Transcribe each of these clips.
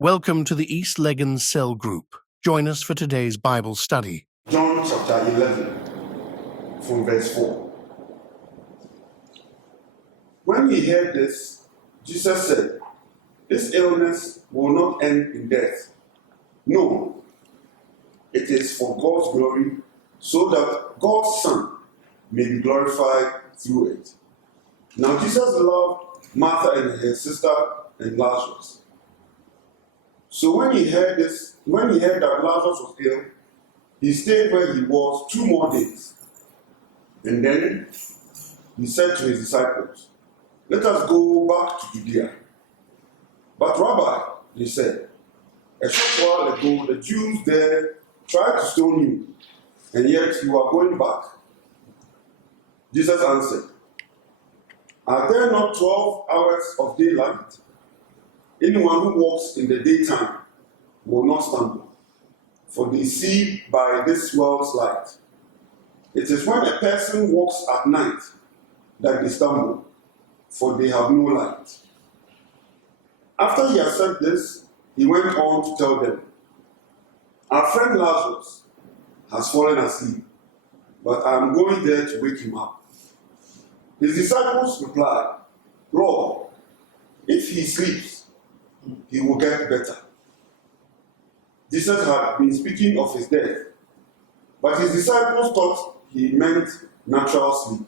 Welcome to the East Legon Cell Group. Join us for today's Bible study. John chapter 11, from verse 4. When he heard this, Jesus said, "This illness will not end in death. No, it is for God's glory, so that God's Son may be glorified through it." Now Jesus loved Martha and her sister and Lazarus. So when he heard that Lazarus was ill, he stayed where he was 2 more days. And then he said to his disciples, "Let us go back to Judea." "But Rabbi," they said, "a short while ago the Jews there tried to stone you, and yet you are going back." Jesus answered, "Are there not 12 hours of daylight? Anyone who walks in the daytime will not stumble, for they see by this world's light. It is when a person walks at night that they stumble, for they have no light." After he had said this, he went on to tell them, "Our friend Lazarus has fallen asleep, but I am going there to wake him up." His disciples replied, "Lord, if he sleeps, he will get better." Jesus had been speaking of his death, but his disciples thought he meant natural sleep.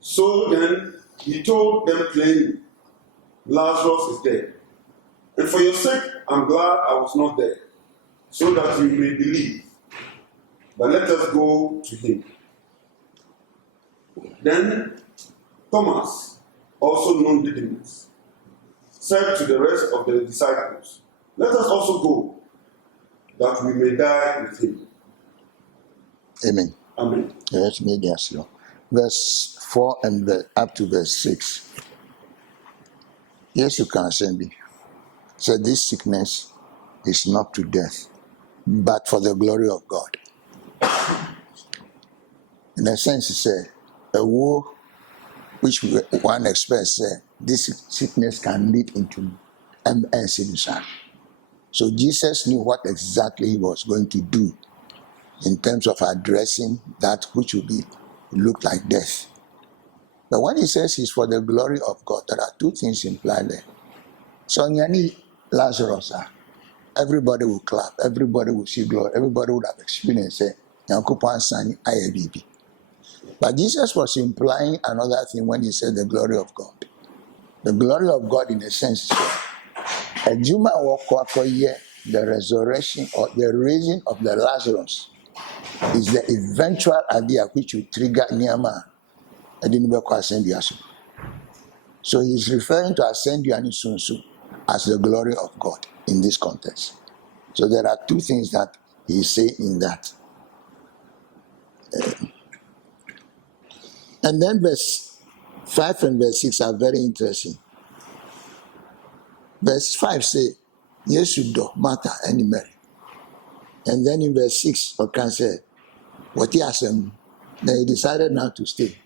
So then he told them plainly, "Lazarus is dead, and for your sake I'm glad I was not there, so that you may believe. But let us go to him." Then Thomas, also known Didymus, said to the rest of the disciples, "Let us also go, that we may die with him." Amen. Amen. Let's make that slow. Verse 4 and up to verse 6. Yes, you can send me. So this sickness is not to death, but for the glory of God. In a sense, he said, a war which one expects, this sickness can lead into MS. So Jesus knew what exactly he was going to do in terms of addressing that which would look like death. But when he says it's for the glory of God, there are 2 things implied there. So Nyani Lazarus, everybody will clap, everybody will see glory, everybody would have experienced it. But Jesus was implying another thing when he said the glory of God. The glory of God, in a sense, is a Juma the resurrection or the raising of the Lazarus is the eventual idea which will trigger Niyama. So he's referring to Ascendiani Sunsu as the glory of God in this context. So there are 2 things that he say in that. And then verse 5 and verse 6 are very interesting. Verse 5 say, "Yesu do Martha and Mary." And then in verse 6, Okan said, "What he has then he decided not to stay."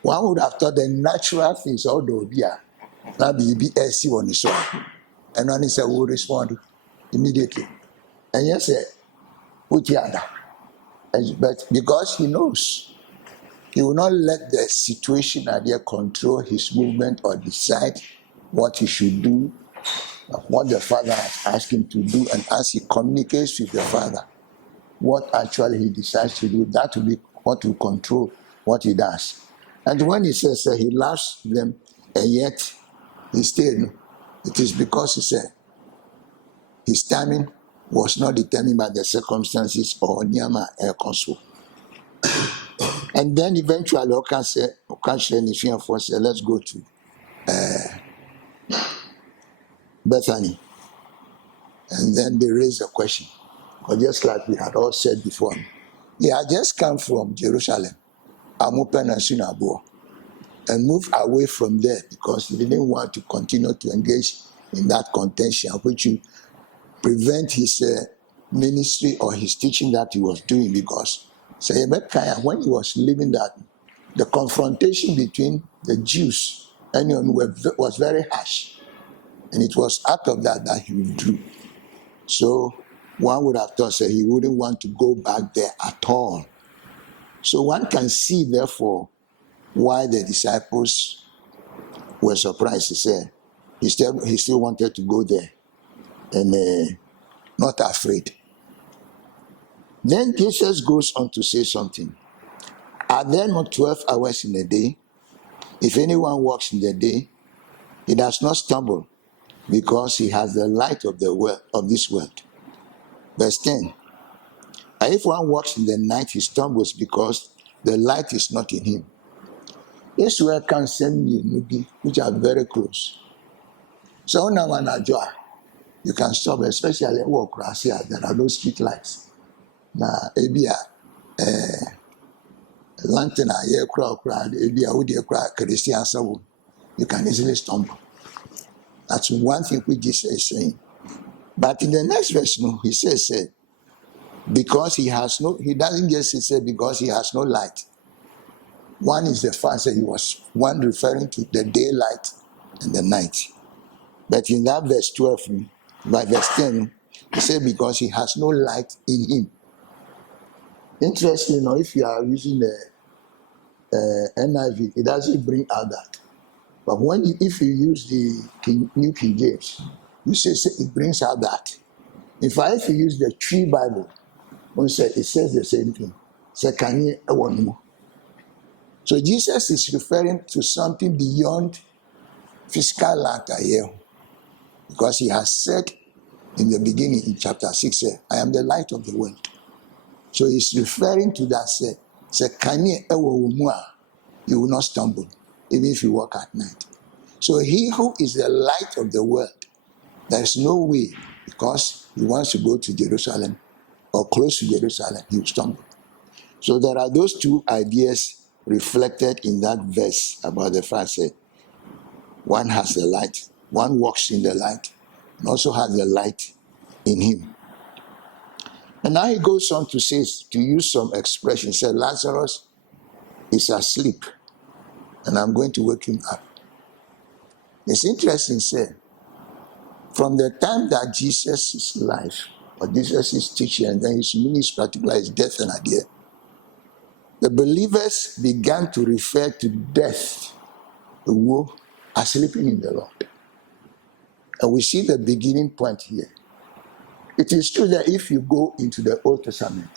One would have thought the natural things, although that be SC on his own. And when he said, "We'll respond immediately." And yes, what he had. But because he knows, he will not let the situation idea control his movement or decide what he should do, what the Father has asked him to do, and as he communicates with the Father, what actually he decides to do, that will be what will control what he does. And when he says he loves them and yet he stayed, it is because he said his timing was not determined by the circumstances or Nyama air console. And then eventually Okan said, "Let's go to Bethany." And then they raised a question. But just like we had all said before, he had just come from Jerusalem, Amupen and Sunabo, and moved away from there because he didn't want to continue to engage in that contention, which will prevent his ministry or his teaching that he was doing. Because when he was leaving that, the confrontation between the Jews and was very harsh. And it was out of that he withdrew. So one would have thought that he wouldn't want to go back there at all. So one can see, therefore, why the disciples were surprised. He said he still wanted to go there and not afraid. Then Jesus goes on to say something. Are there not 12 hours in a day? If anyone walks in the day, he does not stumble because he has the light of the world, of this world. Verse 10. And if one walks in the night, he stumbles because the light is not in him. This word can send you, which are very close. So now when you can stop, especially walk across here. There are no street lights. Now, ebia lantern here crowd, ebia would you cry Christian so you can easily stumble. That's one thing which Jesus is saying. But in the next verse, he says, because he doesn't just say because he has no light. One is the fact that he was one referring to the daylight and the night. But in that verse 12, by verse 10, he said because he has no light in him. Interesting, if you are using the NIV, it doesn't bring out that. But if you use the New King James, you say it brings out that. In fact, if you use the Tree Bible, it says the same thing. So Jesus is referring to something beyond physical light here. Because he has said in the beginning in chapter 6, I am the light of the world. So he's referring to that, you will not stumble, even if you walk at night. So he who is the light of the world, there is no way, because he wants to go to Jerusalem or close to Jerusalem, he will stumble. So there are those two ideas reflected in that verse about the fact that one has the light, one walks in the light, and also has the light in him. And now he goes on to say, to use some expression, he said, Lazarus is asleep, and I'm going to wake him up. It's interesting, say, from the time that Jesus' life, or Jesus' teaching, and then his ministry, particularly his death and idea, the believers began to refer to death, as sleeping in the Lord. And we see the beginning point here. It is true that if you go into the Old Testament,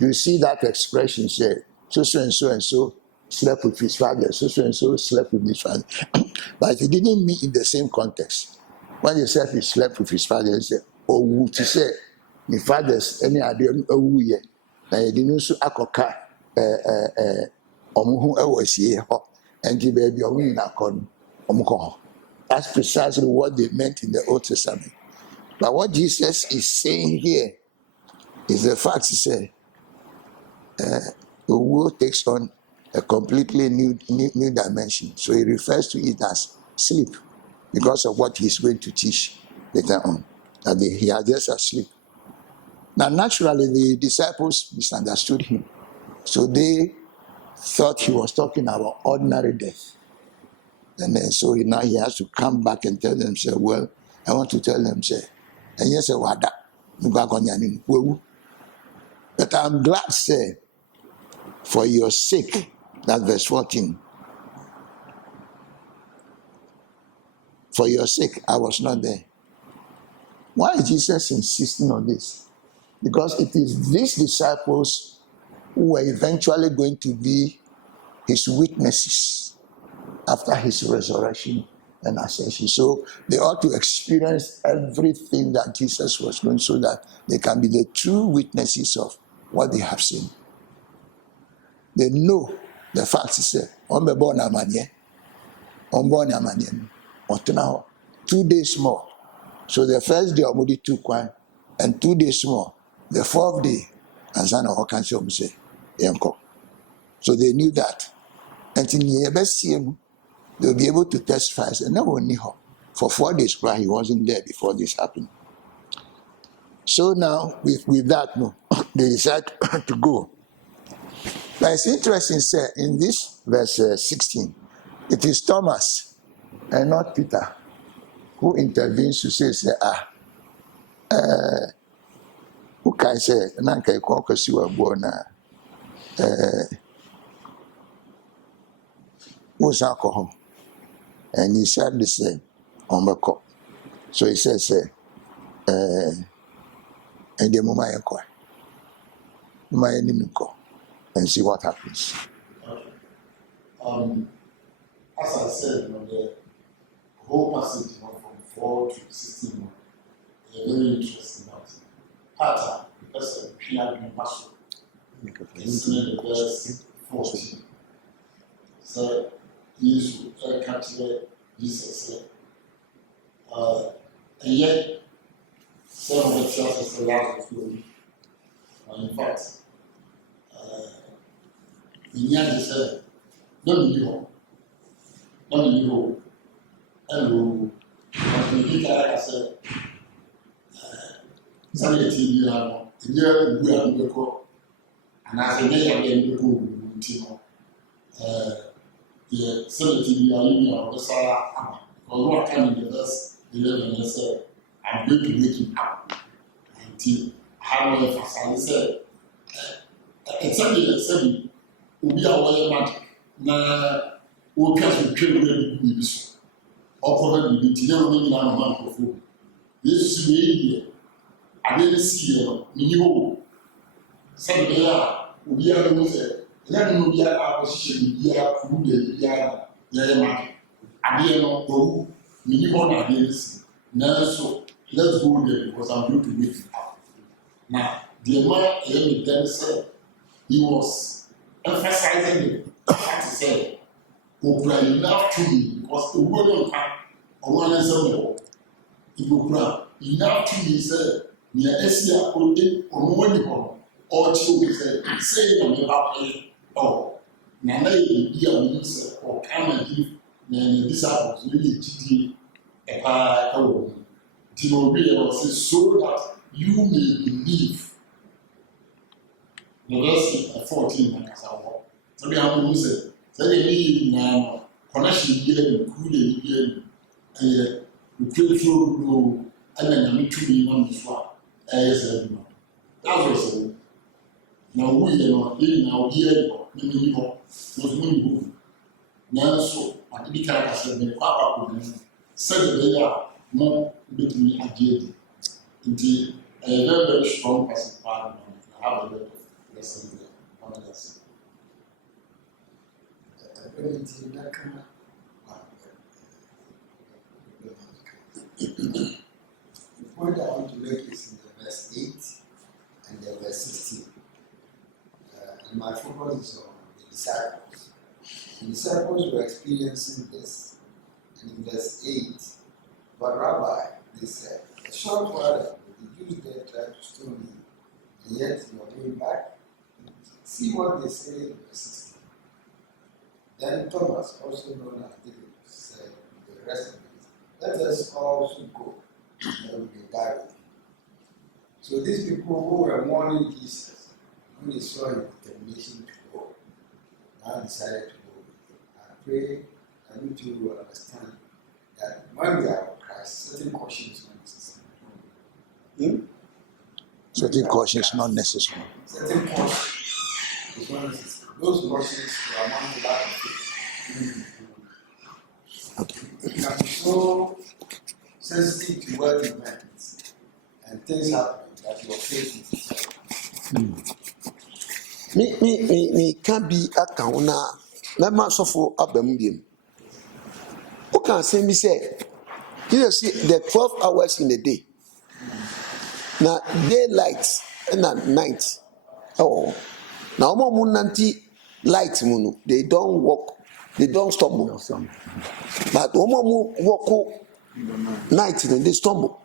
you see that expression said, so and so and so slept with his father, so and so slept with his father. But it didn't mean in the same context. When they said he slept with his father, they said, oh, to say, the father's any idea, oh, yeah. Now, you didn't so akoka, and the baby, that's precisely what they meant in the Old Testament. But what Jesus is saying here is the fact he said, the world takes on a completely new dimension. So he refers to it as sleep because of what he's going to teach later on. That he are just asleep. Now, naturally, the disciples misunderstood him. So they thought he was talking about ordinary death. And then so now he has to come back and tell them, say, well, I want to tell them, say, and yes, but I'm glad, say, for your sake, that's verse 14. For your sake, I was not there. Why is Jesus insisting on this? Because it is these disciples who were eventually going to be his witnesses after his resurrection and ascension. So they ought to experience everything that Jesus was doing so that they can be the true witnesses of what they have seen. They know the fact is that on born a man, 2 days more. So the first day Omudi took one, and 2 days more. The fourth day, and Sana Hokanshom say, Yanko. So they knew that. And in the EBSCM, they'll be able to testify. And no one knew her. For 4 days, he wasn't there before this happened. So now, with that, they decide to go. But it's interesting, sir, in this verse 16, it is Thomas and not Peter who intervenes to say, who can say, Nanka Kokasiwa Bona, was alcohol. And he said the same on the cup. So he says, and the moment I call, my enemy call, and see what happens. As I said, the whole passage from 4 to 16 is very interesting. Part because of the muscle, in verse 14. So, Jesus said, and yet, some of the churches allow the glory. In fact, in Yan said, no, you know, hello, and the guy said, Sunday TV, year we are local, and as a day again, local, Timo. The Sunday TV, I was or what time in the verse 11, I said, I'm going to wake him up until how I said, exactly the same. Ubi away magic. Na we can't kill them. Or for them, the dinner in our month of food. This is me. I didn't see you. You said they are. We are the ones. Let them be our position. We are food. We are magic. I didn't know minimum. I didn't see. Now, so let's go there because I'm going to wake up. Now, the man then said he was emphasizing the fact to say, Oprah enough to me because the word of God, or one is a Oprah enough to me said, we are SCA or one or two say, I'm about oh, Nana, you or come and give the disciples really GD a power. Timo so that you may believe. The verse 14 and Casawa. So we have to say, they need now connection here, including here, and we pray through and then I'm to be on the swap. As everyone. That's what I now we are now here, meaning was moving. Now, so at the beginning, I said, the Papa said they are more between a deity. Indeed, a very strong person, I have a lot of. Yes, the point I want to make is in the verse 8 and the verse 16. And my focus is on the disciples. The disciples were experiencing this. And in verse 8, but Rabbi, they said, a short while the Jews there tried to stone you, and yet you are going back. See what they say in verse 16. Then Thomas, also known as Didymus, said the rest of it, let us also go, and we will die with him. So these people who were mourning Jesus, when they saw his determination to go, now decided to go with him. I pray that you two will understand that when we are with Christ, certain caution is not necessary. Certain caution is not necessary. Certain caution. Those Russians were among the lack of faith. Okay. You can be so sensitive to world events and things happen that your faith is. Me can't be a kauna. Let my suffer abembium. Who can say me say? You see the 12 hours in a day. Now daylight and at night. Oh. Now, Munanti light munu, they don't walk, they don't stumble. But Omo walk night, they stumble.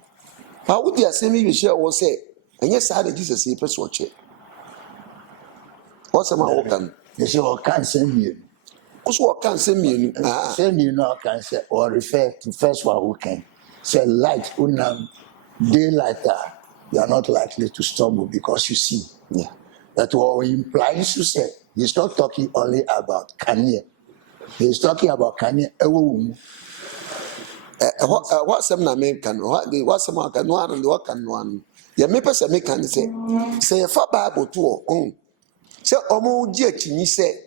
How would you say me? Share or say, and yes, I had Jesus say, press watch it. What's a man walking? They say, "Oh, can't send you." Also, can't send me. Send you no can say or refer to first one who can say light unam daylight. You are not likely to stumble because you see. Yeah. That what implies to say he's not talking only about Kanye. He's talking about Kanye. What some American, what some can one and what can one. Your papers are making say a far Bible to own. So, Omo Jackie say,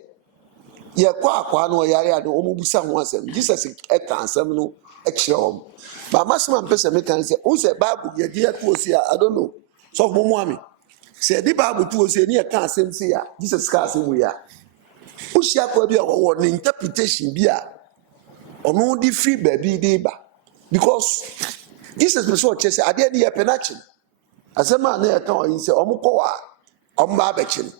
Ye qua no yaya no Omubusa once, Jesus a cancer no extra. But Massman person make say, who's a Bible, ye dear to us here, I don't know. So, Mommy say the Bible to us near cancer, say, Jesus casting we are. Who shall be our interpretation be or no the free baby deba because Jesus was what chess I did the penachin as a man near town he said omukoa ombabechin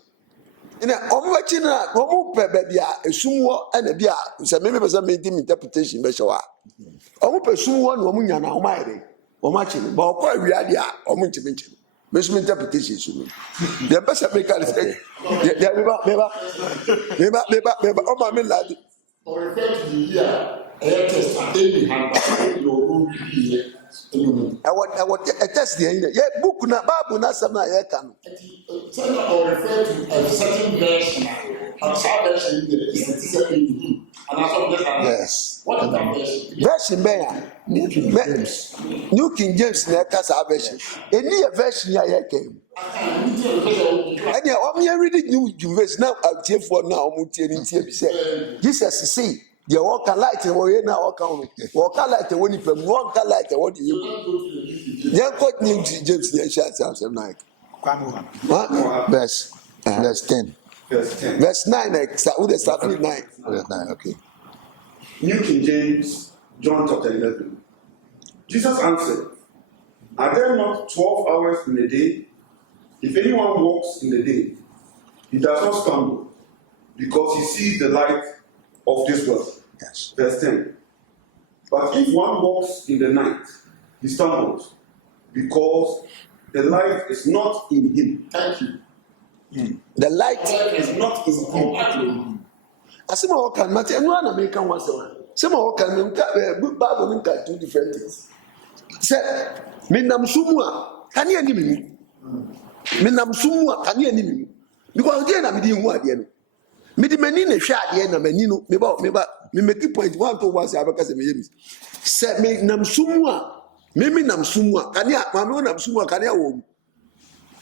in a omwachina omu baby a sumo and a bia say maybe person made him interpretation beshawa omu pesumo no munya na omaire omachin but okwa wiade a omunchimenchin mesum interpretation sumi the person make can say yeah beba o ma me lad or refer to the year a test and David had your own year. What a test the yeah book na Bible na some na can or refer to a certain version of salvation is and yes. What is that Version New King James na salvation. Any version ya came. And yeah, I'm reading New verse now. I'm here for now. Jesus say, "You walk a light and we now walk a light and when you walk a light and what do you?" Yeah, quite New James. Yeah, shout out some like. What verse? Verse 10. Verse 9. Who the start with 9? Verse 9. Okay. New King James, John chapter 11. Jesus answered, "Are there not 12 hours in a day? If anyone walks in the day, he does not stumble, because he sees the light of this world." Yes. Verse 10. "But if one walks in the night, he stumbles, because the light is not in him." Thank you. The light is not in him. Asema wakan mate enu na make kan wase wan. Sema wakan Bible nka two different things. Say menam sumu a kan ye ni mi. Menam sumu a kan ye ni mi. Because dey na me di hu ade no. Me di mani na hwe ade na mani no me make point one to one say abaka say me yemi. Say menam sumu a me nam sumu a kan ya ma me nam sumu a kan ya wo.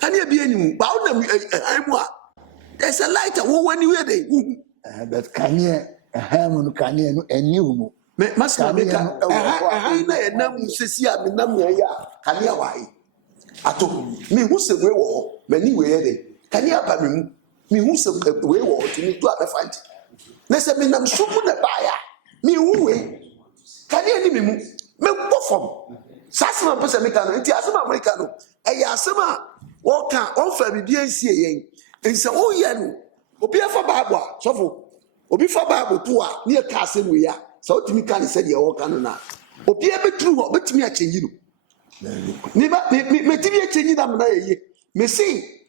Kan ya bi eni ba o na mu a there's a light wo anywhere dey. But can you no any humo? Master make a na enam sesi a menam ya kan ya wai. Ato me hu se we wo mani we ye dey. Kan ya ba me mu. Me hu se we wo to me to abefanti. Na se menam sumu na ba ya. Me hu we. Kan ya ni me mu. Me go from. Sasema pese me kan no. Nti asema America no. E ya asema wo kan on fa bibia nsie yen. Nse wo ye no. Obi afa Bible a sofo. Obi fa Bible to a ne ka asem we ya. So otimi kan se de wo kan no na. Obi abetru ho betimi a chenyi no. Me timi a chenyi na mna ye. Me say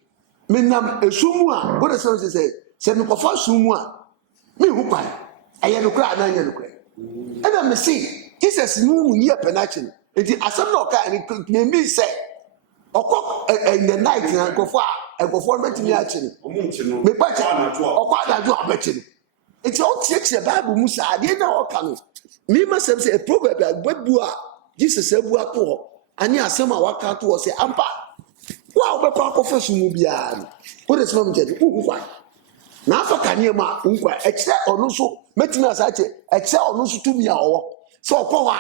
me nam esumu a what say say me kofa sumu a me hu kwan. Aye no kra na anya no kra. E na me say Jesus no mu ni apenachi. Enti asem na o ka ni me say okọ in the night na nkofo metimi a chiri me pa okọ adaju abechiri it's all takes the Bible musa ade na o ka no me masem say a proverb abu a Jesus abu ato ani asem a waka to say ampa wa obekọ akofo sumu bia no what is mom je ku kwa na afa kanye ma nkwa eche onu so metimi asa che eche onu so tumi a owo so okọ wa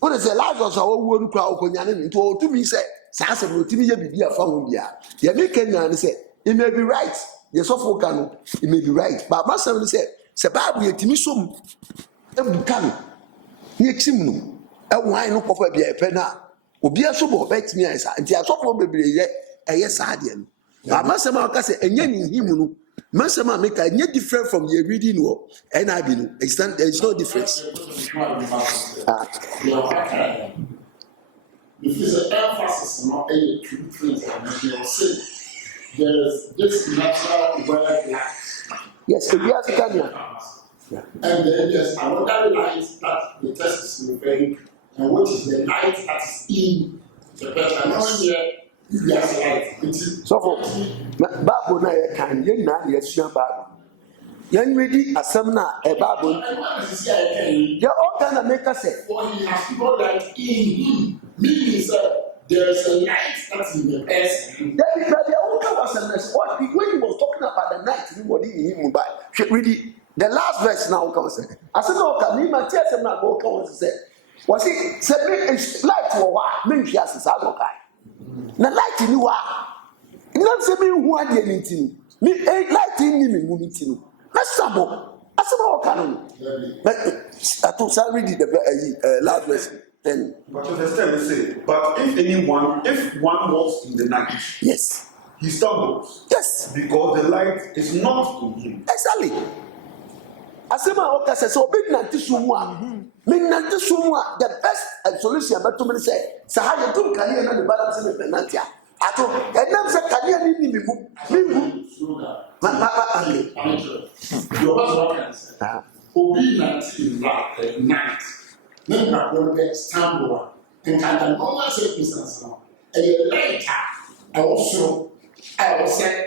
what is the Lazarus a wo wu kwa okonya ne nto o tumi say Sasa brotimi ye bibia fa ho bia. Ye make nyan say it may be right. Ye sofo ka no it may be right. But masam say Bible ye timi som e buka no. Ye chim no. E wan no kofa bia e pe na. Obi aso bo betimi an sa. Nti asofo bebre ye eye sa de no. But masam aka say enye ni him no. Masam make enye different from ye reading no. NIB no. There is no difference. If there's an emphasis on any two things, you'll see there's this natural word light. Yes, so you have to come here. And then there's another light that the text is referring to, and what is the light that is in the person? Not here, there's light. So for Bible na ye kan ye na ye sua Bible. Yen ready assemna a Bible. Yeah, all kind of make us say. For he has people that in him, meaning there is a light that's in the person. When he was talking about the night, anybody in him by really the last verse now comes. I said, no, can you tell them not go come say? Was he said me light for what? Me she has a guy. Na light in you are. Not say me who are the anything. Me light in me moving. That's sabo. I said, no, can but I told Sarah read the last verse. Then, but you understand, they say, but if one walks in the night, yes, he stumbles. Yes, because the light is not in him. Exactly. Asema oka say so big nanti sumwa. Me nanti sumwa the best solution but to me say ha ye tum kani na the balance me penalty. Ato enam say kani ni mi mu. Ma Your husband can obedience in night. Then that one gets stumble. And under normal circumstances now, a later I also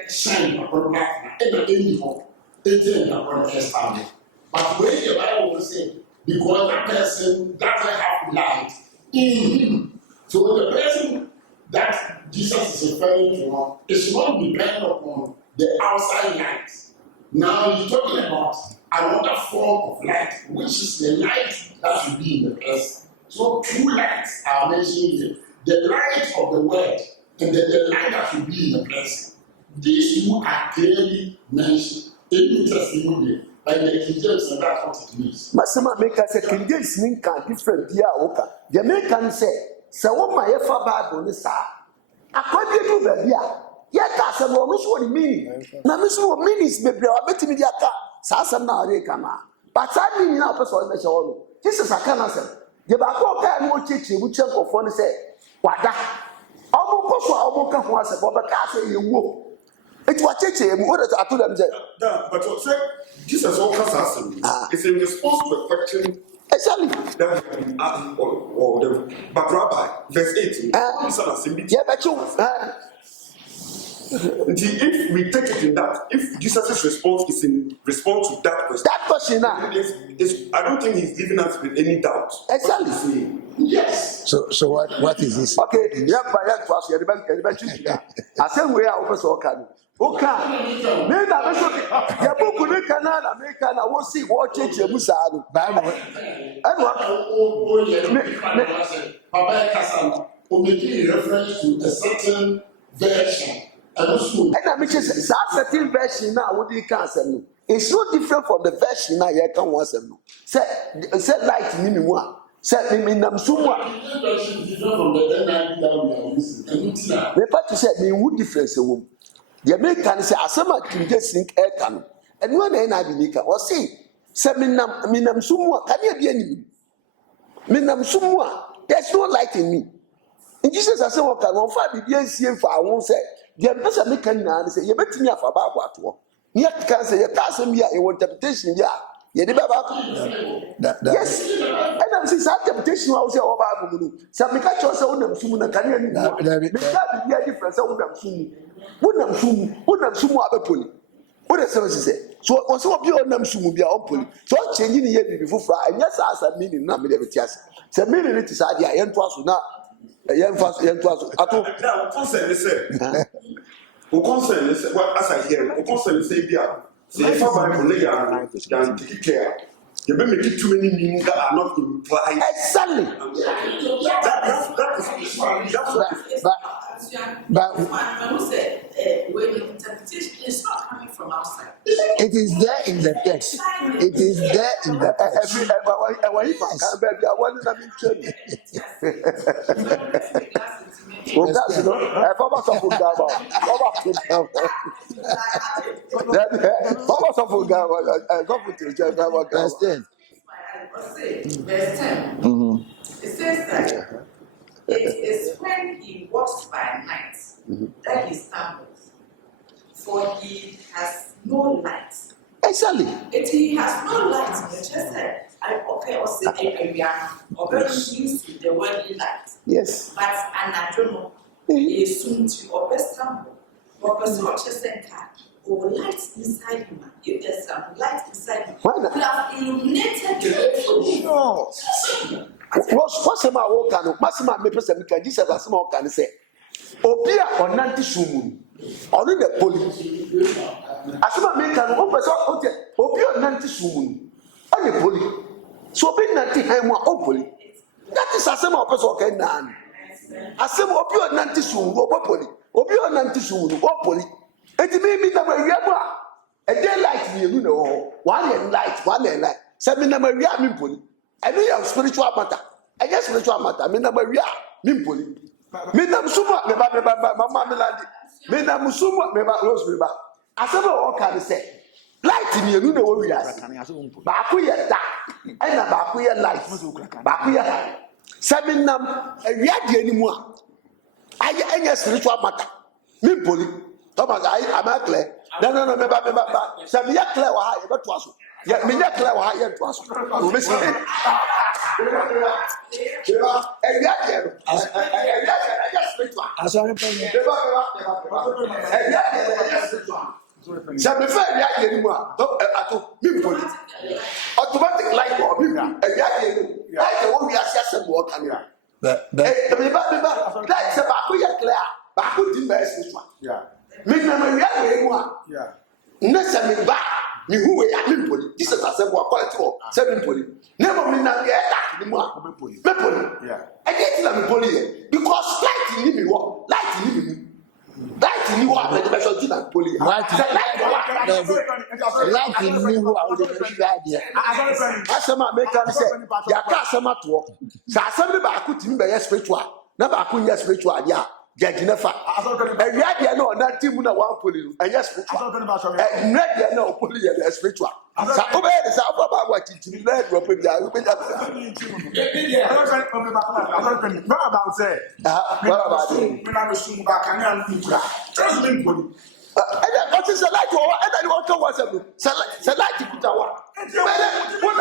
shine upon that and any hope. They didn't upon the family. But when the Bible will say, because that person doesn't have light in him. So the person that Jesus is referring to is not dependent upon the outside light. Now he's talking about another form of light, which is the light that should be in the person. So two lights are mentioned here. The light of the word and the light that should be in the person. These two are clearly mentioned in the testimony by the King James, and that's what it means. Masama make us a King James mean can different dia oka. The American say, "So what my ever Bible ni sa." According to the dia. Yaka say no so what mean. Na me so meanings bebre wa betimi dia ka. Sa asem na ore kama. But I mean na person me say wo. Jesus akana say. The ba ko ka no cheche bu chen kofo ni say wada. Omo ko so omo ka ho asem bo be ka say ye wo. It was cheche mu o da to them say. But what say Jesus all has asem. It's in response to a question. Exactly. That but Rabbi, verse 8. Yeah, but you. If we take it in that, if Jesus' response is in response to that question, I don't think he's giving us with any doubt. Exactly. Yes. So what is this? Okay. Yeah, but that's what you're I said we are over so can. Okay. Me na me so ya boku ne kana na me kana wo si wo cheche musa no. Bible. Papa Kassan will make reference to a certain version. And I mean, that certain version now, what do you cancel? No, it's no different from the version now. You can want some. Say light in me one. Say me nam sumwa. The version is different from the NIV that we are using. Me part to say me what difference wo. The American say asema King James sing air can. And when the NIV nika, or say me nam sumwa. Can you be any? Me nam sumwa. There's no light in me. In Jesus I say what can one find the BNC for I won't say. The person make can say you bet me afa ba kwa to. You can say you can say me a interpretation ya. You dey ba. Yes. And I'm saying that interpretation I say o ba mu no. Say me ka cho say unam sumu na kan ya ni. Me ka be difference say unam sumu. Unam sumu abepoli. What the service say? So also obi unam sumu bia opoli. So change ni ye bi fufura. Anya sa asa meaning na me dey betiase. Say meaning it is adia yen to aso na yen to aso. Ato. Now, concern is what as I hear, concern is say if I Bible lay and take care. You may make it too many meanings that are not implied. Exactly. But who said when the interpretation is not coming from outside. it is there in the text. It is there in the text. Verse 10. Verse 10. It says that it is when he walks by night that he stumbles, for he has no light. Exactly. He has no light. You just said, or say we are very used to the worldly light. Yes. But I don't know. He is soon to or stumble. Or person or just car or light inside him. If there's some light inside him, Why not? you have illuminated the way for you. What's my walk and Massima Mepes and Jesus as more can say. Obia or Nanti Sumun, or the police. As my man can open Obia Nanti Sumun, and the police. So be Nanti Hama Opoli. That is a similar person can none. A similar Obia Nanti Sumun, Opoli, Obia Nanti Sumun, Opoli. And it may be that a daylight, you know, one and light, 7 number Poli. I know you have spiritual matter. I guess spiritual matter. I mean, I'm a real Mimpoli. Minam Suma, Mamma Melody. Minam Suma, Rose River. As ever, all can say. Light in you know what we are. Bakuya dark. And a Bakuya light. Bakuya. Seminam, a real anymore. I guess spiritual matter. Mimpoli. Thomas, I'm a clear. No, Samia Claire, why ever twas. Yet, me not Claire, why ever twas. Automatic light or like the one we are just walking here. That's about clear. Back with the best one. Yeah. Yeah. Nessa me back. Me who we are Mimpoli. This is a simple quality of 7 poli. Never mean that the more. Yeah. I get to Mimpoli because light in me what? Light in me. Light in you are the special thing and poli. Light in me who are the idea. As a man make us say, ya customer to work. So I said, I could be spiritual. Never I couldn't spiritual. Yeah. Get enough. And yet, you know, that team with a 1 police. And yes, spiritual. And yet, you know, police and spiritual. So, obey the South about what you did. What about say? What about it? What is the light? And then what was it? Light to put away. What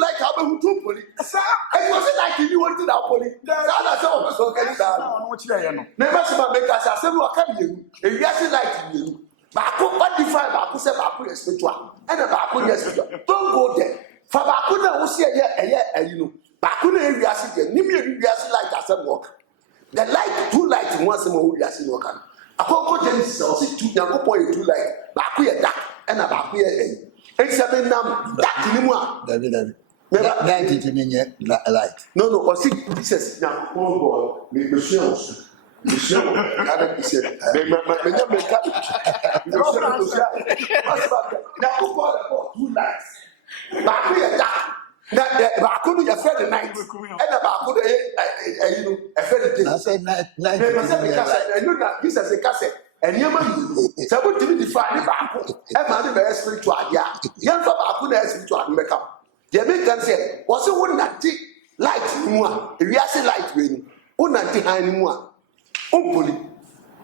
like how who took police? It wasn't like you wanted our police. That's all. Never make us a several coming. If you actually like you, Baku, what define Baku said Baku is spiritual. And a Baku is spiritual. Don't go there. For Baku, who see a year, you know. Baku, we are sitting. Nimi, we are like as a walk. The light, 2 lights in one summer, we are seeing work. A cocoa Genesis, or 2 young point, 2 light. Baku, a duck, and a Baku, except in them, that in one. That is in light. No, or 6 pieces. Now, one boy, Monsieur. Monsieur, I said, now, 2 lights. Baku, a duck. That Baku, you fed the night, and a Baku, a fed the day. I said, night, I know that this is a cassette, and you man, so what did you define Baku? And man, the spiritual, yeah. Young for Baku, the spiritual make up. The American said, was it one that light in one, if you are light wing, one that behind one. Umpoli.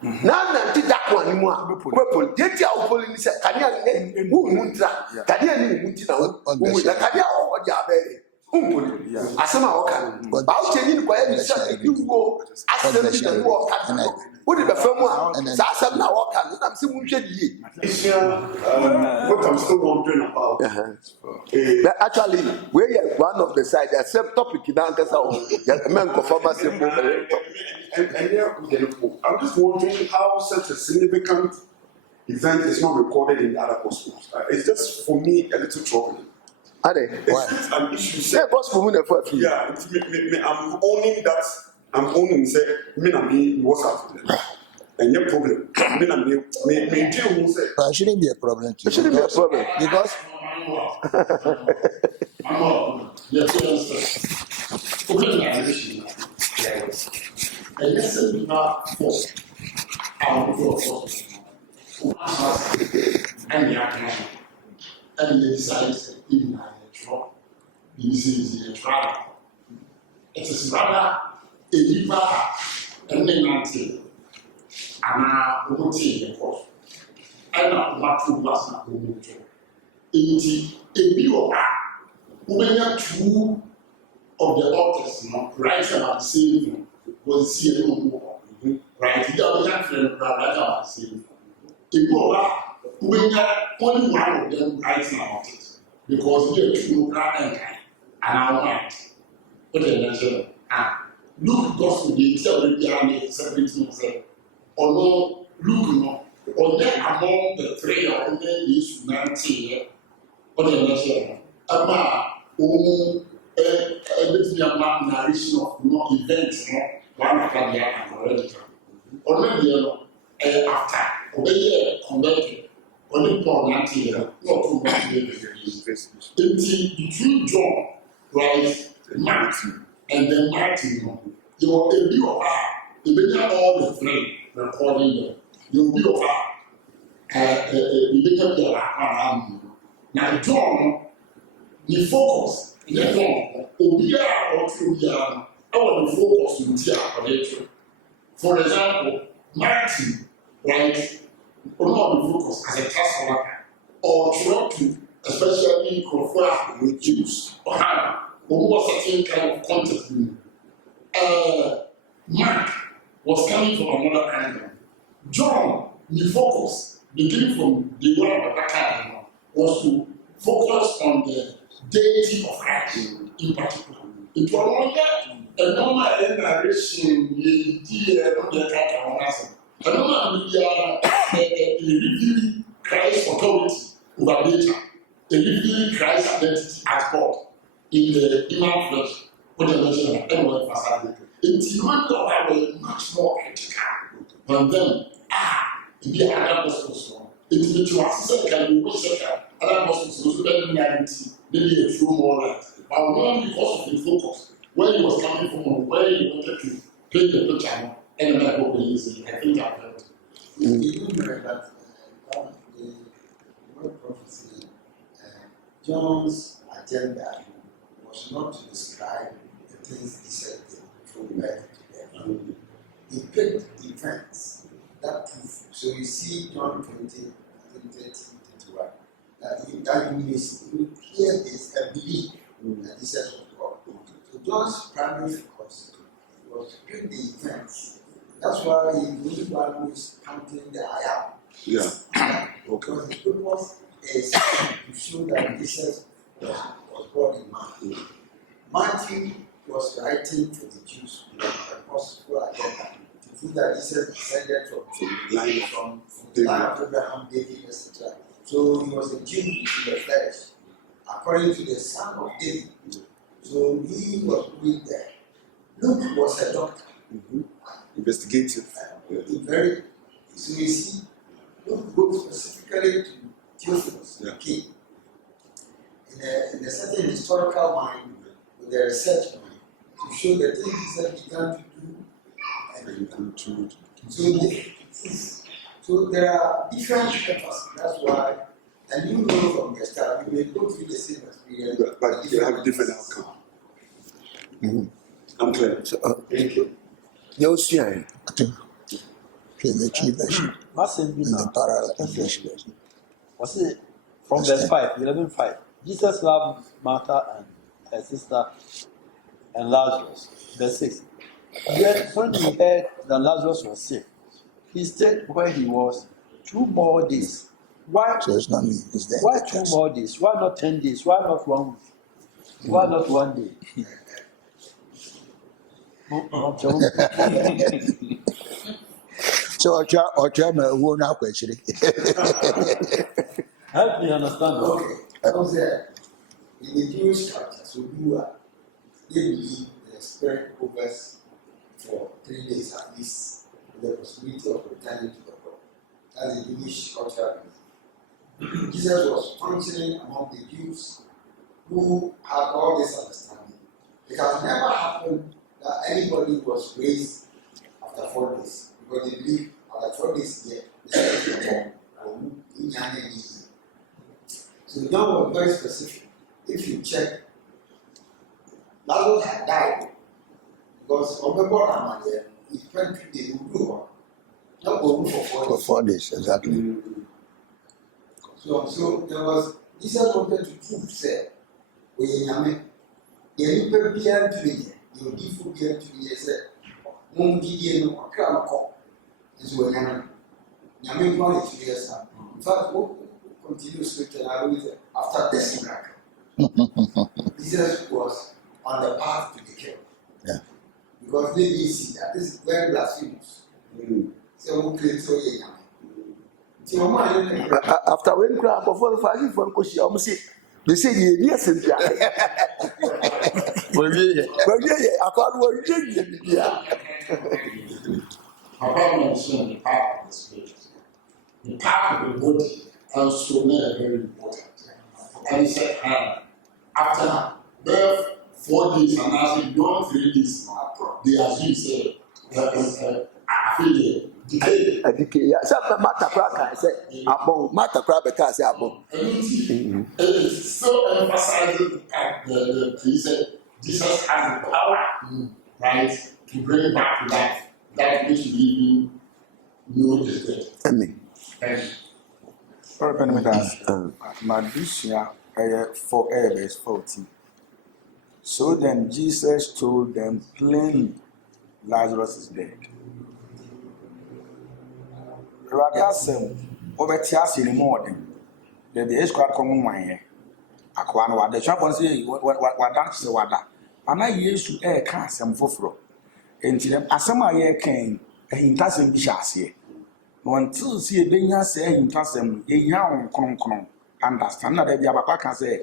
Now, that one in one. Get your police, Kanya, who Muntra, Kanya, Muntina, who is a Kanya or Yabe. Umpoli. Asama Okan. But I'll tell you where you go. Ask them to walk. What is the firm one? Sasam now Okan. I'm still what I'm still wondering about. Actually, we're one of the side, the same topic in the man performance. I'm just wondering how such a significant event is not recorded in the other gospels. It's just for me a little troubling. It's an issue. Yeah, I'm owning that. I'm owning say me and me what's happening. And no problem. It shouldn't be a problem to you. It shouldn't be a problem because and yes, not force. And the decides in my drop. This is a trap. It is rather a river and then until and now we'll take the force. And not what to was not moving to. It a view of 2 of the authors, right about the same was see right here, we have to right about the same. only one of them writes about it because we are true and I want. But then Luke Gospel, they tell me they are separating themselves. Or no, Luke, no, or then among the three or then is 19. But then everything about narration of events, one after the other already. Already, after, already converted, only Paul 19, not too much between John, right, Matthew, and then Matthew, you will a view of all the three recording them. You will be of now, John, the focus, John, Obia or Trubia, I want to focus on Tia. For example, Matthew, right, or not the focus as a task worker, or try to, especially confer with Jews, or have a certain kind of context. Mark was coming from another angle. John, the focus, beginning from the word of that time, was to focus on the deity of Christ in particular. It was not a normal narration, a normal revealing Christ's authority over nature, a revealing Christ's identity as God in the human flesh. What I mentioned, everyone facade. It's much more critical than them. The other Gospels. It's the two can be second. Other Gospels, maybe a few more light. But not because of the focus, where he was coming from, where he wanted to paint the picture, and I hope he is. I think I've heard. You remember that the word prophecy, John's agenda was not to describe the things he said from birth to death. He picked events that prove. So you see John 20, 30, 21. That you hear this and believe that he says of God. So John's primary focus was to pick the events. That's why he really one who is counting the I am. Yeah. Because the purpose is to show that Jesus was born in man. Matthew was writing for the Jews with a possible agenda to prove that Jesus descended from the line of Abraham, David, etc. So he was a Jew in the flesh, according to the son of David. So he was doing there. Luke was a doctor. Investigative. So you see, Luke goes specifically to Theophilus, the king, in a certain historical mind, with a research mind, to show the things that he began to do. So there are different purposes. That's why, and you know from the start, you may go through the same experience, but you have a different outcome. I'm clear. So, Thank you. those here, The key version and the parallel English version. Was it from verse 5, 11:5? Jesus loved Martha and her sister and Lazarus. Verse 6. Yet when he heard that Lazarus was sick, he stayed where he was 2 more days. Why? So it's not me, it's them. Why 2 more days? Why not 10 days? Why not 1 week? Why not 1 day? So I'll won't have question. Help me understand. Okay, I was there. In the Jewish culture, so they believe the spirit hovers for 3 days at least, with the possibility of returning to the world. That's the Jewish culture. Jesus was functioning among the Jews who had all this understanding. It has never happened that anybody was raised after 4 days, because they believe after 4 days, the spirit will born. So John was very specific. If you check, Lazarus had died because on the bottom he spent 3 days with blue. Not go for 4 days. For 4 days, exactly. So there was, Jesus wanted to prove, say, the people began to me, the people began to me, said, Mum Gideon or Kramako is when Nyame one is years. In fact, we'll continue scripture. I will say after this miracle, Jesus was on the path to be killed. Yeah. Because they didn't see that this is very blasphemous. So who created so young? After when crap before fighting for Koshi, I must say, they say, yes, and well, yeah, I can't work. Yeah. Papa mentioned the part of the spirit. The part of the body also very important. And he said, after birth, 4 days, and as you don't 3 days, they assume say, I feel decay. Yeah, some matter crack, I said, Abo, matter crack, I say, Abo. It's so emphasizing the fact that he said, Jesus has the power, right, to bring back to life that which we know is dead. Amen. Thank you. Madusha 4 verse 14. So then Jesus told them plainly, Lazarus is dead. Radasem, over Tias in the morning, the escort come one here. Aquan, what the champion say, what dance the water. And I used to air cast some fofro. And to them, as some I came, and he doesn't be chassis. One two see a benya say him tasem a young con understand that the Abaka can say,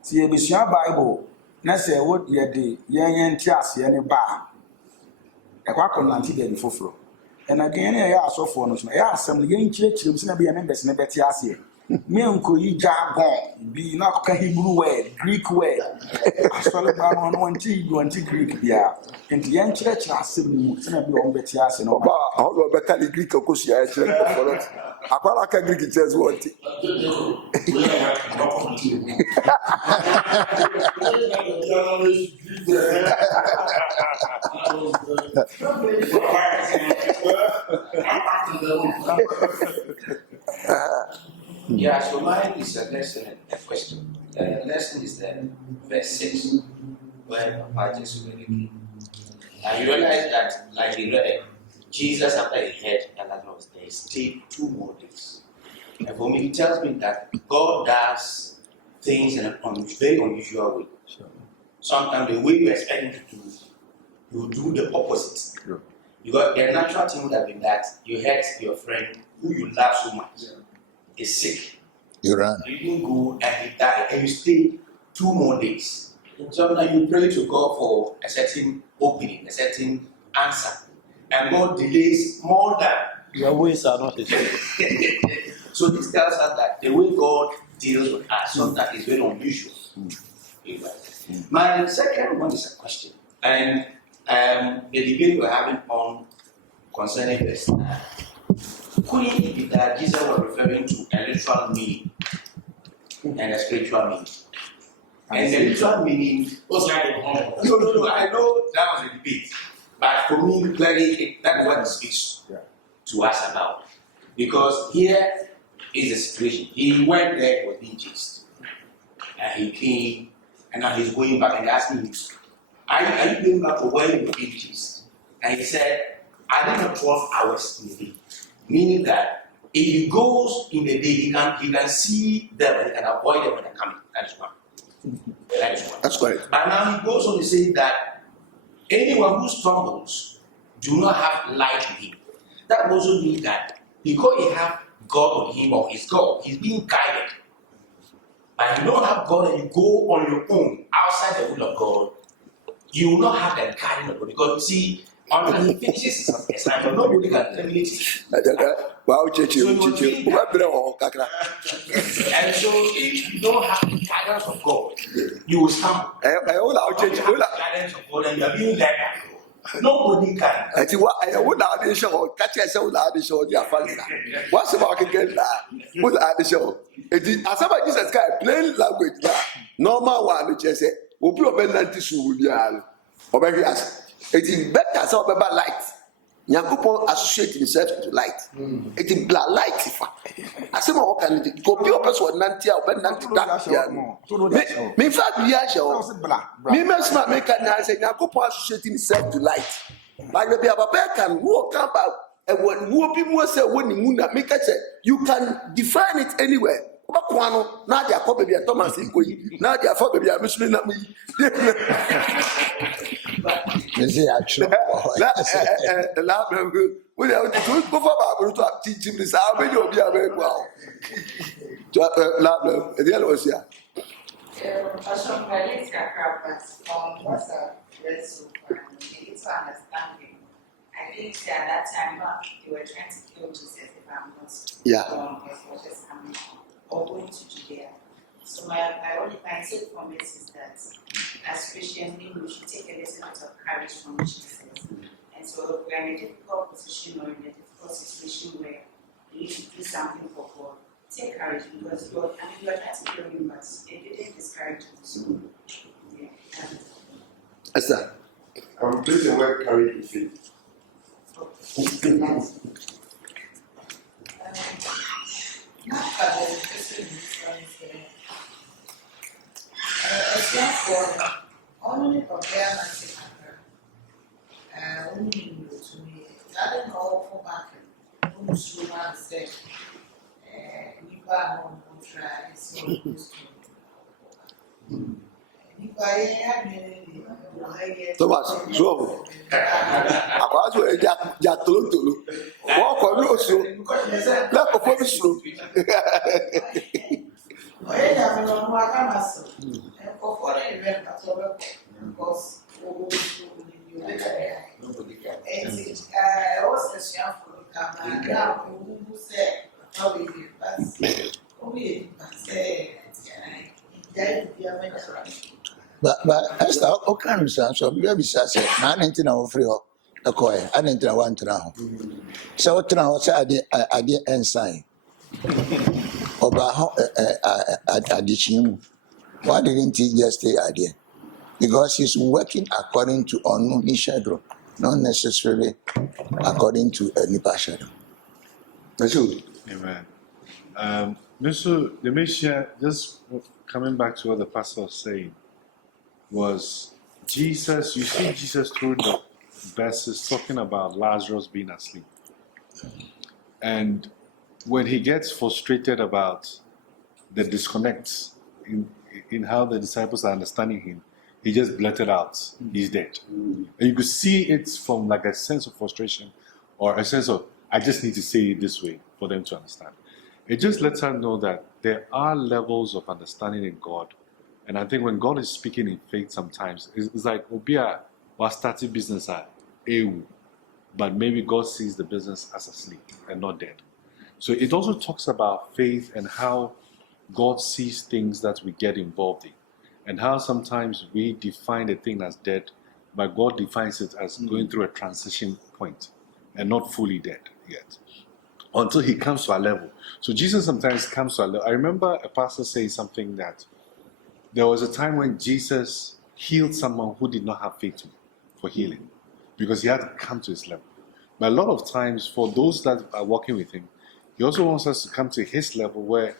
see a Bishia Bible, na say what ye de yan tias any bar. A quack on Lanti and Fofro. And again, I asked for no, I asked some young church, to be an embassy in Betiasia. Me uncle, you jargon, be not Hebrew word, Greek word. I saw about one tea, Greek, yeah. And the young church has 7 months and be on Betias and over. How better the Greek of course, I quite like a Greek says what. Yeah, so mine is a lesson and a question. The lesson is verse 6, where Papa just read it. And you realize that, like he read, Jesus, after he had Lazarus, they stayed 2 more days. And for me, it tells me that God does things in a very unusual way. Sure. Sometimes the way you expect him to do, he will do the opposite. Sure. Because the natural thing would have been that you hurt your friend who you love so much. Is sick. You run. You didn't go and he died, and you stayed 2 more days. Sometimes you pray to God for a certain opening, a certain answer, and God delays more than Your ways are not the same. So this tells us that the way God deals with us sometimes is very unusual. My second one is a question, and the debate we're having on concerning this. Couldn't it be that Jesus was referring to a literal meaning and a spiritual meaning? And the literal meaning was like a no, I know that was a debate. But for me, clearly, that is what it speaks to us about. Because here is the situation. He went there, he was being chased. And he came, and now he's going back and asking him, are you going back to where you were being chased? And he said, I did not 12 hours in the day. Meaning that if he goes in the day, he can see them and he can avoid them when they're coming. That is one. That is one. That's correct. But now he goes on to say that anyone who stumbles do not have light in him. That also means that because he have God on him or his God, he's being guided. But you don't have God and you go on your own outside the will of God, you will not have the guidance of God. Because you see, until he finishes his assignment, nobody can terminate it. Wow, Chichi. And so if you don't have the guidance of God, you will stumble. Guidance of God and you are being led by God. Nobody can. I think what I would not be show, catch yourself out the show, dear family. What's about again that? Put at the show. It is as about Jesus guy, plain language, normal one, which I say, will be open 90 soon. Over here, it is better so about light. Nyankopon associate himself to light. It is black light. I say, what can it go? Be open so nanti or ben nanti dark. Me fact we are show. Me must not make an answer. Nyankopon associate himself to light. Like the Papa can walk about ɛwɔ muo bi mu say wɔ ne mu na make say you can define it anywhere. Wobɛkoa no na ade akɔ baabi a Thomas nkɔ yi na ade afa baabi a mesoro nam yi. Mesi atwerɛ La we are to go for Bible to teach him this. How many of you are very well? The other was here. Pastor Valencia Krapas from what's a read so far, it's understanding. I think at that time they were trying to kill Jesus if I'm not wrong, as much as I'm or going to Judea. So my only mindset from this is that as Christians we should take a little bit of courage from Jesus. And so we're in a difficult position or in a difficult situation where you need to do something for God. Take courage because you are trying to kill him, but it didn't discourage you. So, yeah. Esther. I will place the word courage with faith. Not for the person only prepare myself. Only to me. I don't know for back. Only to myself. Thomas, so akwa so ja tolo wo ko no so la ko fo bi so oye ya me no ma ka maso e ko for e be na so be because o you was a chef for the camera now who said how we did but Esther, okay, so maybe say, man, ain't no free ho. A coy, I didn't want to know. So, what now? I did ensign. About how addition. Why didn't he just stay idea? Because he's working according to unknown schedule, not necessarily according to a new schedule. That's good. Amen. Mr. The mission, just coming back to what the pastor was saying, was Jesus, you see Jesus through the verses talking about Lazarus being asleep. And when he gets frustrated about the disconnects in how the disciples are understanding him, he just blurted out, he's dead. And you could see it from like a sense of frustration or a sense of, I just need to say it this way for them to understand. It just lets us know that there are levels of understanding in God. And I think when God is speaking in faith sometimes, it's like, Obia was starting business at EU, but maybe God sees the business as asleep and not dead. So it also talks about faith and how God sees things that we get involved in. And how sometimes we define a thing as dead, but God defines it as going through a transition point and not fully dead yet. Until he comes to our level. So Jesus sometimes comes to our level. I remember a pastor saying something that there was a time when Jesus healed someone who did not have faith for healing because he had to come to his level. But a lot of times for those that are working with him, he also wants us to come to his level where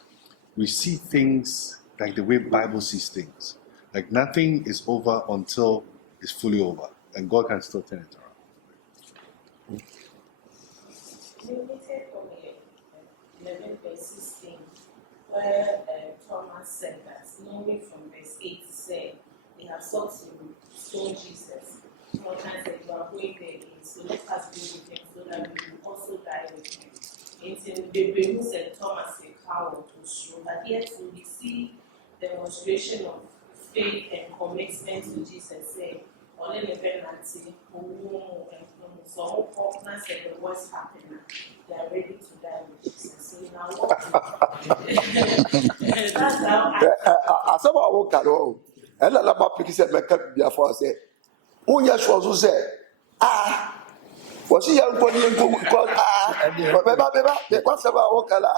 we see things like the way Bible sees things. Like nothing is over until it's fully over. And God can still turn it around. Limited from 11 verse 16, where Thomas said that, knowing from verse 8 said, they have sought to stone Jesus. Sometimes they are going there, so let us be with him so that we will also die with him. Until the Bible said Thomas a coward was true, but yet we see demonstration of faith and commitment to Jesus saying, only the penalty, so all partners said the worst happening, they are ready to die with Jesus. So now what? That's how I said, I won't carry. And I love my picture, my cup before I say, oh, yes, was say, was he young for the because what's about Okala?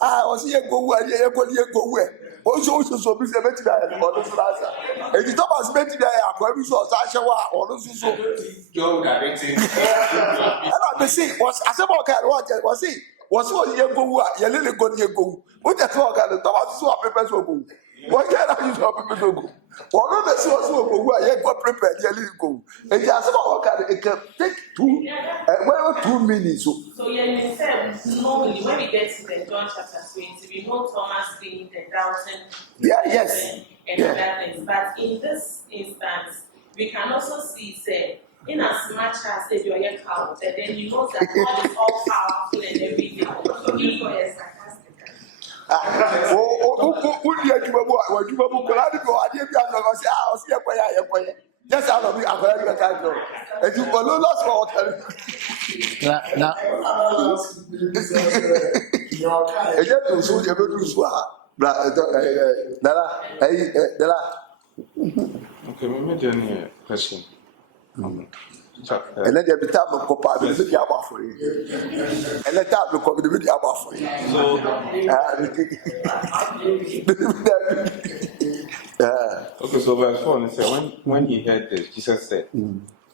Was he a go where you go where? Also, so busy met there and all this plaza. And the Thomas met there, I saw Sasha or so. Joe directing. And I say, was as about was he? Was what you go, you little go, you go. What the fuck are the Thomas so papers will go? What can I use for people to go? One of the source who are yet got prepared, go. And just about it can take 2 minutes. So yeah, you said normally when we get to the John chapter 20, we know Thomas being the doubting and other things. But in this instance, we can also see say in as much as if you're a cow, and then you know that God is all powerful and everything. So he was sarcastic. Just out of me, I'm going to go. And you follow lost for water. Now, And yet, to show you go to Swah. Okay, maybe then question. And let the time of Copa be the Abba for you. And let that be the Abba for you. Okay, so verse 4 it said, when he heard this, Jesus said,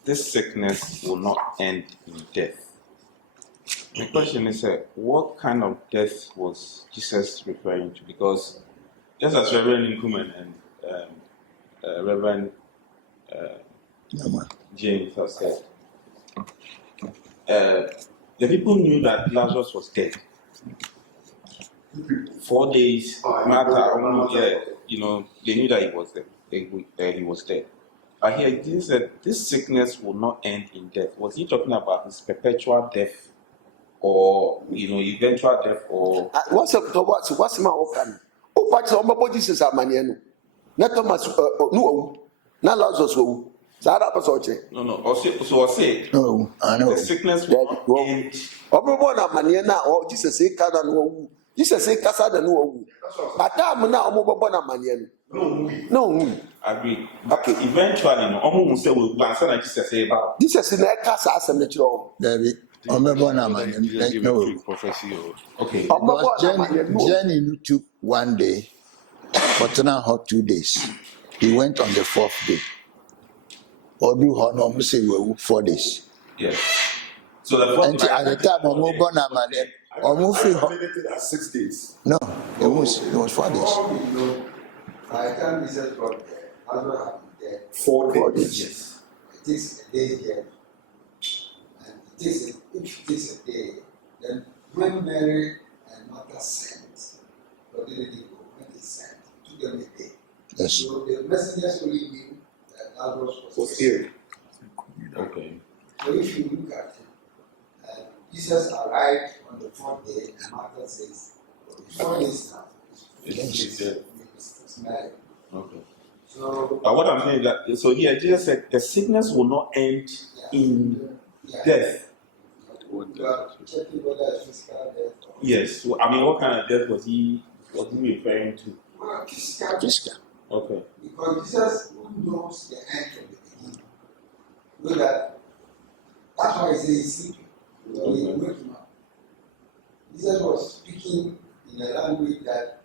this sickness will not end in death. The question is, what kind of death was Jesus referring to? Because just as Reverend Nkuman and Reverend James has said, the people knew that Lazarus was dead. 4 days, Martha, they knew that he was dead. He was dead. But here Jesus said, this sickness will not end in death. Was he talking about his perpetual death, or eventual death, or what's my open? Oh, what's on Jesus are maniano? Not Thomas, no, not Lazarus. no. So I say, I know. the sickness will not end. Obrobona maniana or Jesus say kada no. Jesus say kasa da no. But I'm now obrobona maniano. No. Agree. Okay. Eventually, no. Almost say we answer that Jesus say about. Jesus in that kasa asem na chiro. David. Prophecy. Okay. Because Jenny took 1 day, but now 2 days. He went on the 4th day. Or do Honor say 4 days. Yes. So the 4th at the time of Mobona, almost 6 days. No, it was 4 days. By the time Jesus got there, Lazarus had been dead 4 days. Yes. It takes a day there. And if it takes a day, then when Mary and Martha sent, but they didn't go, when they sent, it took them a day. Yes. So the messengers only knew that Lazarus was here. Okay. So if you look at it, Jesus arrived on the 4th day, and Martha says, 4 days now. It's married. Okay. So, but what I'm saying is that, so here Jesus said the sickness will not end in death. Checking whether it's physical death. Yes. So, I mean, what kind of death was he referring to? Well, physical. Okay. Because Jesus knows the end from the beginning. Know that. That's why he says he's sleeping. So he wake him up. Jesus was speaking in a language that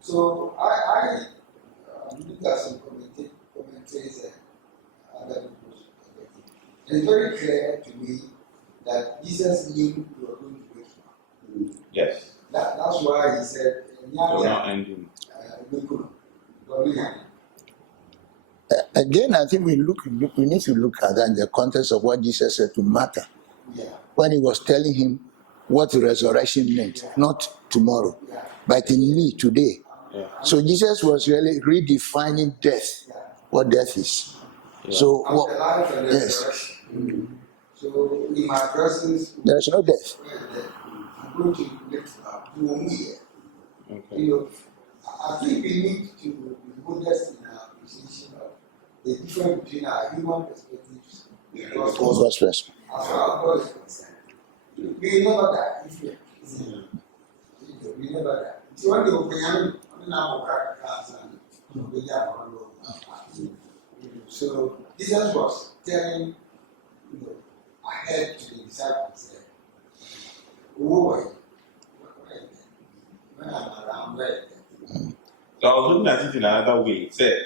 so I look at some commentaries and other people's perspective. And it's very clear to me that Jesus knew you were going to wake him up. Yes. That's why he said, not ending. Again, I think we need to look at that in the context of what Jesus said to Martha when he was telling him what resurrection meant, not tomorrow, but in me today. Yeah. So Jesus was really redefining death, what death is. Yeah. So life and yes. So in my presence, there's no death. I'm going to live here. Okay. I think we need to be modest in our appreciation of the difference between our human perspectives and God's perspective. As far as God is concerned, we never die. We never die. So when they open your so Jesus was telling ahead to the disciples, when I'm around, So I was looking at it in another way. It said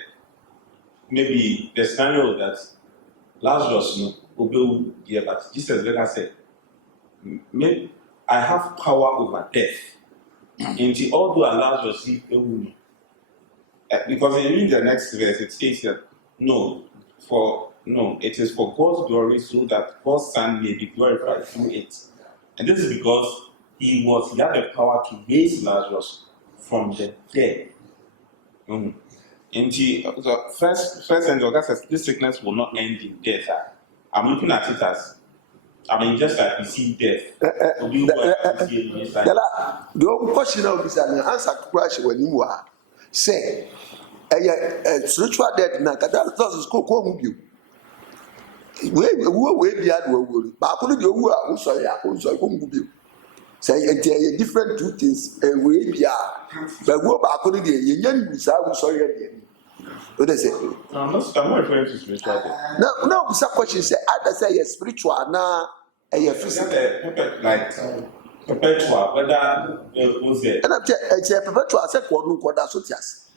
maybe the scenario that Lazarus will be here, but Jesus later said, maybe I have power over death. Into although Lazarus see because in reading the next verse it says that it is for God's glory so that God's Son may be glorified through it. And this is because he had the power to raise Lazarus from the dead. In the first angel that says this sickness will not end in death. I'm looking at it as just like we see death. The question of this answer to question when you are say spiritual death now that is go you. We be at worry. But I couldn't do who sorry, say a different two things we be but go back to the yen sorry. What they say? I'm not referring to spiritual death. No, some question say either say spiritual now a physical like perpetual whether was it and it's a perpetual I said what no quarter so just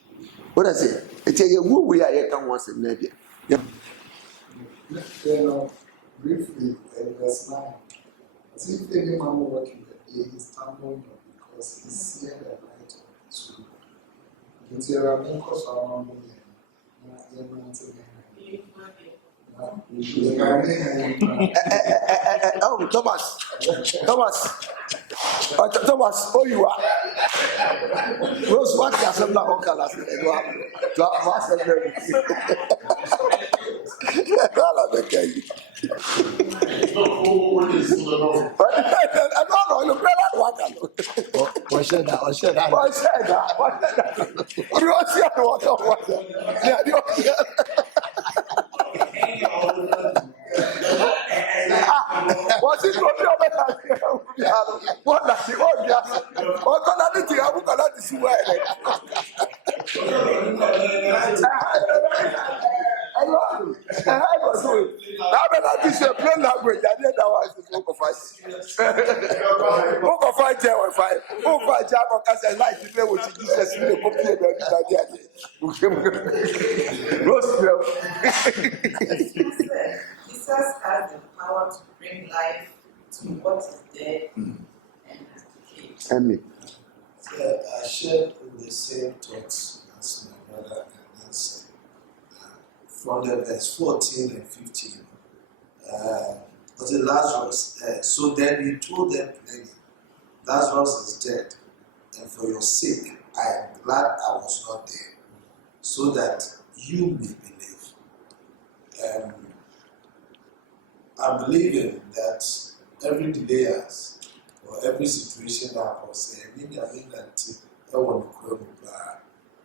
what I say it's a who we are can once in maybe briefly verse 9 as if any man working the day is stumbled because he sees the light of the school. There are many causes around me. Oh, Thomas, oh, you are. Rose, what does some black colors? What's it going to be? What does he want? What can I do? I cannot see where. Now that I teach a plain language, I did that was the book of fight. Book of fight, book of fight, because I like to play with Jesus in the copy of Jesus has the power to bring life to what is dead and has decayed. Amen. I shared in the same thoughts as my brother and then said. From the verse 14 and 15, was it Lazarus? So then he told them plainly, Lazarus is dead, and for your sake I am glad I was not there, so that you may believe. I'm believing that every delay or every situation that I was saying,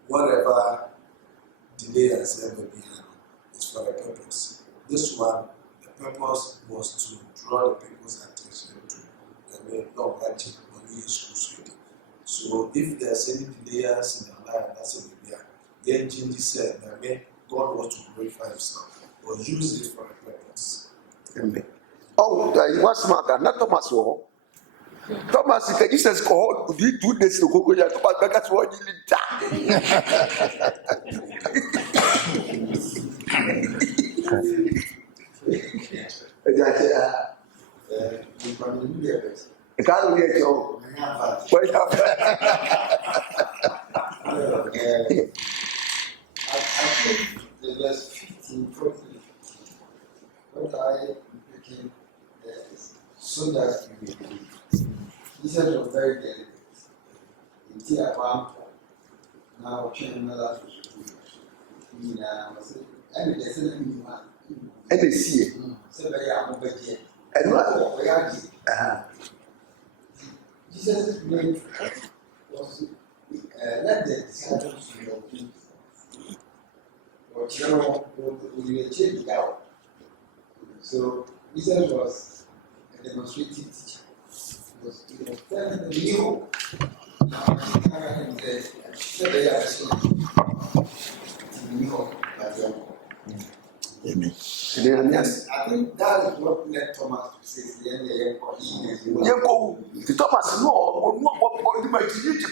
whatever delay has ever been, it's for a purpose. This one, the purpose was to draw the people's attention to the way of watching money is. So if there's any delays in our life, that's a big the engine said that God wants to glorify himself or use it for a purpose. Amen. Oh, what's the matter? Not Thomas. Thomas, Jesus called 2 days to go. Thomas, that's what you did. Can't get you. I think the verse 15 properly. What I became is so that you will believe. Jesus was very delicate. Until at one point, now change Lazarus was and they said, and they see it. So they are over here. And what we are Jesus' name was let the disciples know or children will change it out. So Jesus was a demonstrative teacher. He was telling them new. Amen. Yes, I think that is what led Thomas to say the end of Thomas, no, what do you do?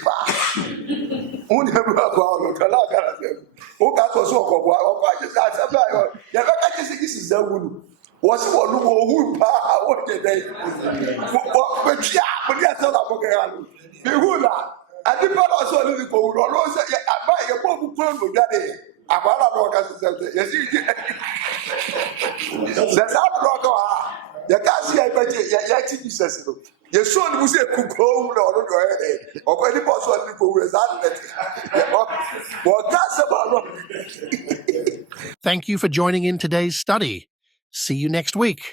Only a brother, who got us all. This is the wood. What's what who what did they? But But yes, I'm okay. Behula, I didn't also live for Rosa. I buy a book from Daddy. I'm not going to say, that's how I you can't see I bet you Jesus. Your son was a cook home or your head. Or any possible people with that. Well, that's about Thank you for joining in today's study. See you next week.